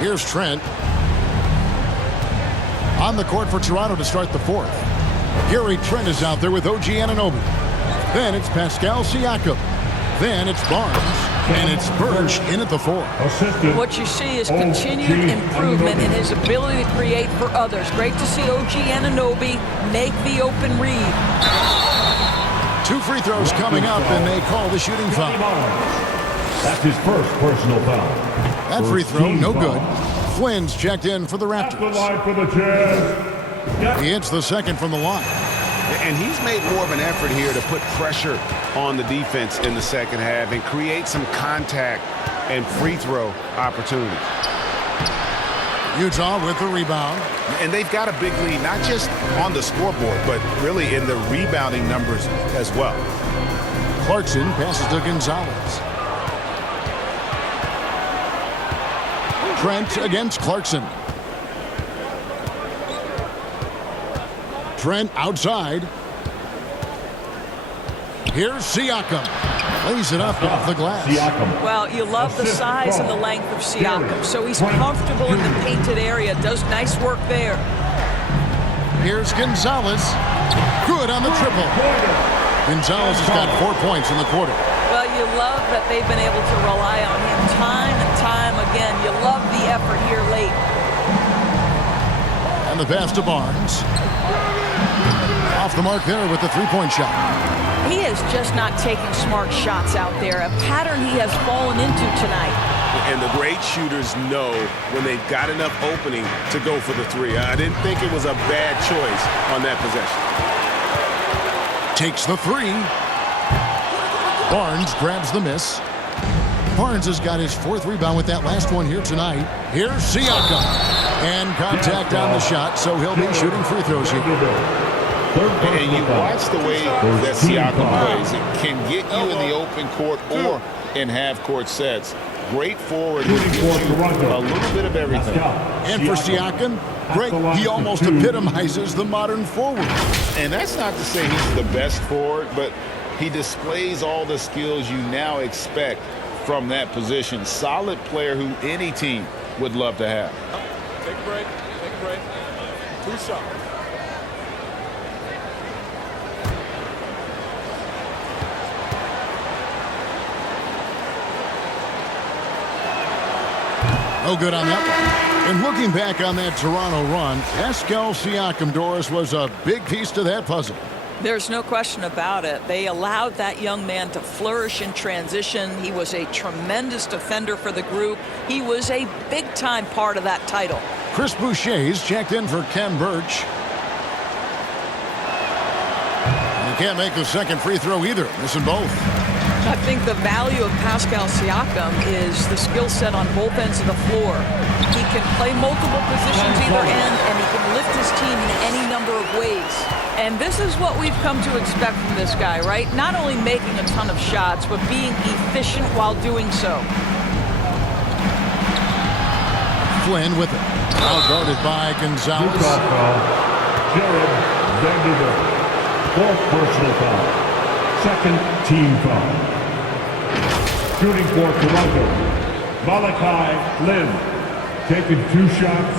Here's Trent. On the court for Toronto to start the fourth. Gary Trent is out there with OG Anunoby. Then it's Pascal Siakam. Then it's Barnes. And it's Birch in at the four. What you see is continued improvement in his ability to create for others. Great to see OG Anunoby make the open read. 2 free throws coming up, and they call the shooting foul. That's his first personal foul. That free throw, no good. Flynn's checked in for the Raptors. At the line for the Jazz. He hits the second from the line. And he's made more of an effort here to put pressure on the defense in the second half and create some contact and free throw opportunities. Utah with the rebound. And they've got a big lead, not just on the scoreboard, but really in the rebounding numbers as well. Clarkson passes to Gonzalez. Trent against Clarkson. Trent outside. Here's Siakam. Lays it up off the glass. Well, you love the size and the length of Siakam. So he's comfortable in the painted area. Does nice work there. Here's Gonzalez. Good on the triple. Gonzalez has got 4 points in the quarter. Well, you love that they've been able to rely on him time and time again. You love the effort here late. And the pass to Barnes. Off the mark there with the three-point shot. He is just not taking smart shots out there, a pattern he has fallen into tonight. And the great shooters know when they've got enough opening to go for the three. I didn't think it was a bad choice on that possession. Takes the three. Barnes grabs the miss. Barnes has got his 4th rebound with that last one here tonight. Here's Siakam. And contact on the shot, so he'll be shooting free throws here. And you watch the way that Siakam plays. It can get you in the open court or in half-court sets. Great forward who gives you a little bit of everything. And for Siakam, great, he almost epitomizes the modern forward. And that's not to say he's the best forward, but he displays all the skills you now expect from that position. Solid player who any team would love to have. Take a break. Take a break. 2 shots. No good on that one. And looking back on that Toronto run, Pascal Siakam, Doris, was a big piece to that puzzle. There's no question about it. They allowed that young man to flourish in transition. He was a tremendous defender for the group. He was a big-time part of that title. Chris Boucher's checked in for Ken Birch. And he can't make the second free throw either, missing both. I think the value of Pascal Siakam is the skill set on both ends of the floor. He can play multiple positions either end, and he can lift his team in any number of ways. And this is what we've come to expect from this guy, right? Not only making a ton of shots, but being efficient while doing so. Flynn with it. Now guarded by Gonzalez. Jared Vanderbilt. 4th personal foul. 2nd team foul. Shooting for Toronto, Malachi Flynn. Taking 2 shots.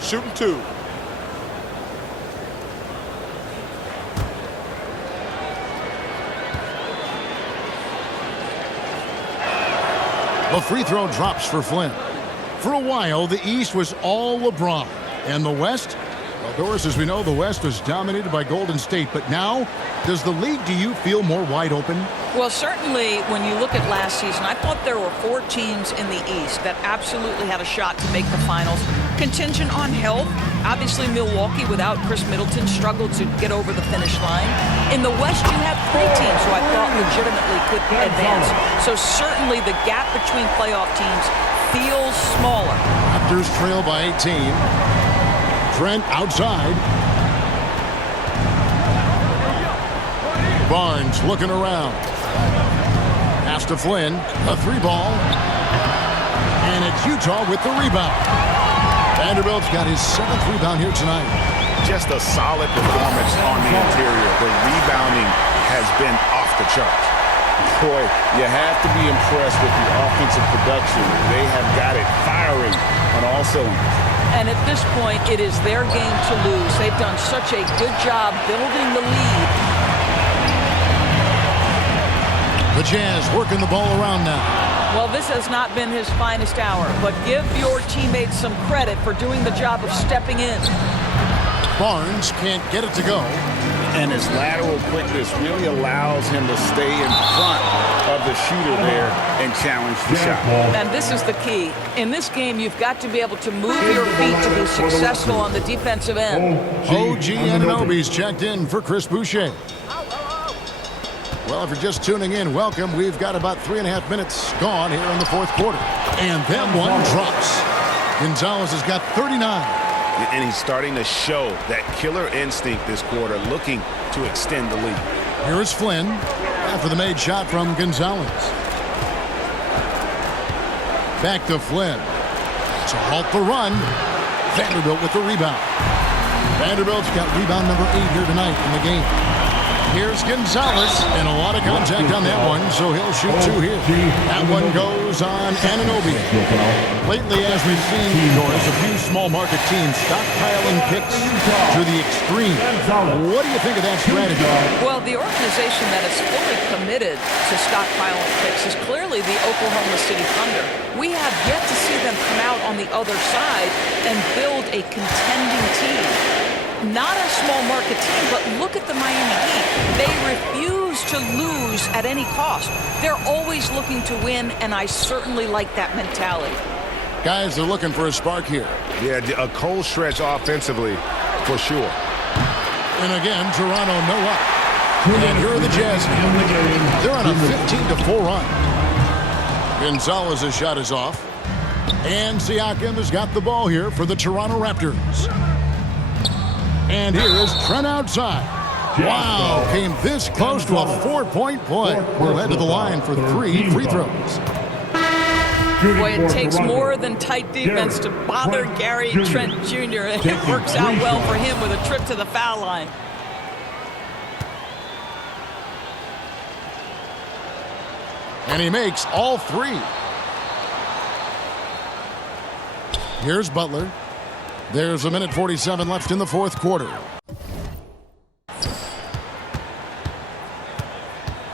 Shooting 2. The free throw drops for Flynn. For a while, the East was all LeBron. And the West? Well, Doris, as we know, the West was dominated by Golden State. But now, does the league, do you feel more wide open? Well, certainly when you look at last season, I thought there were 4 teams in the East that absolutely had a shot to make the finals. Contingent on health. Obviously, Milwaukee, without Chris Middleton, struggled to get over the finish line. In the West, you had 3 teams who I thought legitimately could advance. So certainly the gap between playoff teams feels smaller. Raptors trail by 18. Trent outside. Barnes looking around. Pass to Flynn. A 3 ball. And it's Utah with the rebound. Vanderbilt's got his 7th rebound here tonight. Just a solid performance on the interior. The rebounding has been off the charts. Boy, you have to be impressed with the offensive production. They have got it firing on all cylinders. And at this point, it is their game to lose. They've done such a good job building the lead. The Jazz working the ball around now. Well, this has not been his finest hour, but give your teammates some credit for doing the job of stepping in. Barnes can't get it to go. And his lateral quickness really allows him to stay in front of the shooter there and challenge the shot. And this is the key. In this game, you've got to be able to move your feet to be successful on the defensive end. OG Anunoby's checked in for Chris Boucher. Well, if you're just tuning in, welcome. We've got about 3.5 minutes gone here in the 4th quarter. And that one drops. Gonzalez has got 39. And he's starting to show that killer instinct this quarter, looking to extend the lead. Here is Flynn after the made shot from Gonzalez. Back to Flynn to halt the run. Vanderbilt with the rebound. Vanderbilt's got rebound number 8 here tonight in the game. Here's Gonzalez, and a lot of contact on that one, so he'll shoot 2 here. That one goes on Anunoby. Lately, as we've seen, Doris, a few small market teams stockpiling picks to the extreme. What do you think of that strategy? Well, the organization that is fully committed to stockpiling picks is clearly the Oklahoma City Thunder. We have yet to see them come out on the other side and build a contending team. Not a small market team, but look at the Miami Heat. They refuse to lose at any cost. They're always looking to win, and I certainly like that mentality. Guys, they're looking for a spark here. Yeah, a cold stretch offensively, for sure. And again, Toronto no up. And here are the Jazz now. They're on a 15-4 run. Gonzalez's shot is off. And Siakam has got the ball here for the Toronto Raptors. And here is Trent outside. Wow, came this close to a 4-point play. We'll head to the line for 3 free throws. Boy, it takes more than tight defense to bother Gary Trent Jr. And it works out well for him with a trip to the foul line. And he makes all 3. Here's Butler. There's 1:47 left in the 4th quarter.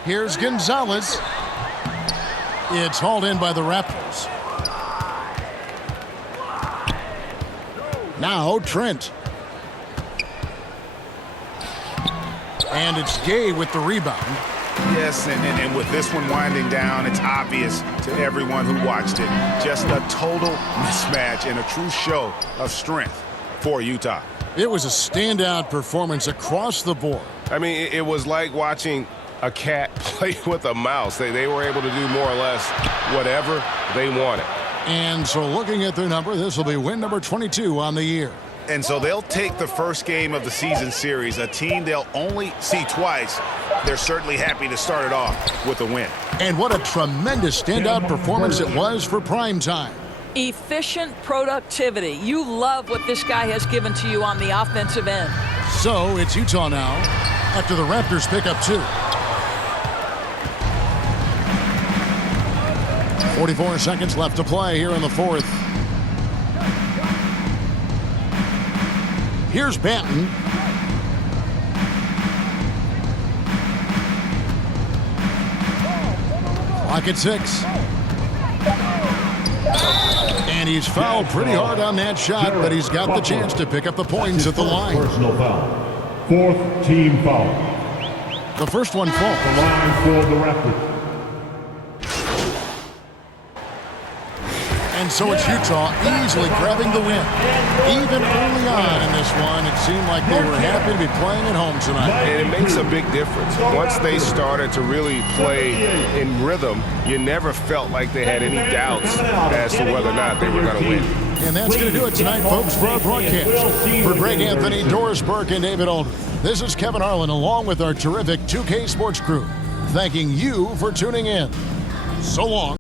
Here's Gonzalez. It's hauled in by the Raptors. Now Trent. And it's Gay with the rebound. Yes, and with this one winding down, it's obvious to everyone who watched it. Just a total mismatch and a true show of strength for Utah. It was a standout performance across the board. I mean, it was like watching a cat play with a mouse. They were able to do more or less whatever they wanted. And so looking at their number, this will be win number 22 on the year. And so they'll take the first game of the season series, a team they'll only see twice. They're certainly happy to start it off with a win. And what a tremendous standout performance it was for prime time. Efficient productivity. You love what this guy has given to you on the offensive end. So it's Utah now after the Raptors pick up 2. 44 seconds left to play here in the 4th. Here's Banton. Clock at 6. And he's fouled pretty hard on that shot, but he's got the chance to pick up the points at the line. Personal foul. 4th team foul. The first one The falls. line for the Raptors. And so it's Utah easily grabbing the win. Even early on in this one, it seemed like they were happy to be playing at home tonight. And it makes a big difference. Once they started to really play in rhythm, you never felt like they had any doubts as to whether or not they were going to win. And that's going to do it tonight, folks, for our broadcast. For Greg Anthony, Doris Burke, and David Aldridge, this is Kevin Harlan along with our terrific 2K Sports crew, thanking you for tuning in. So long.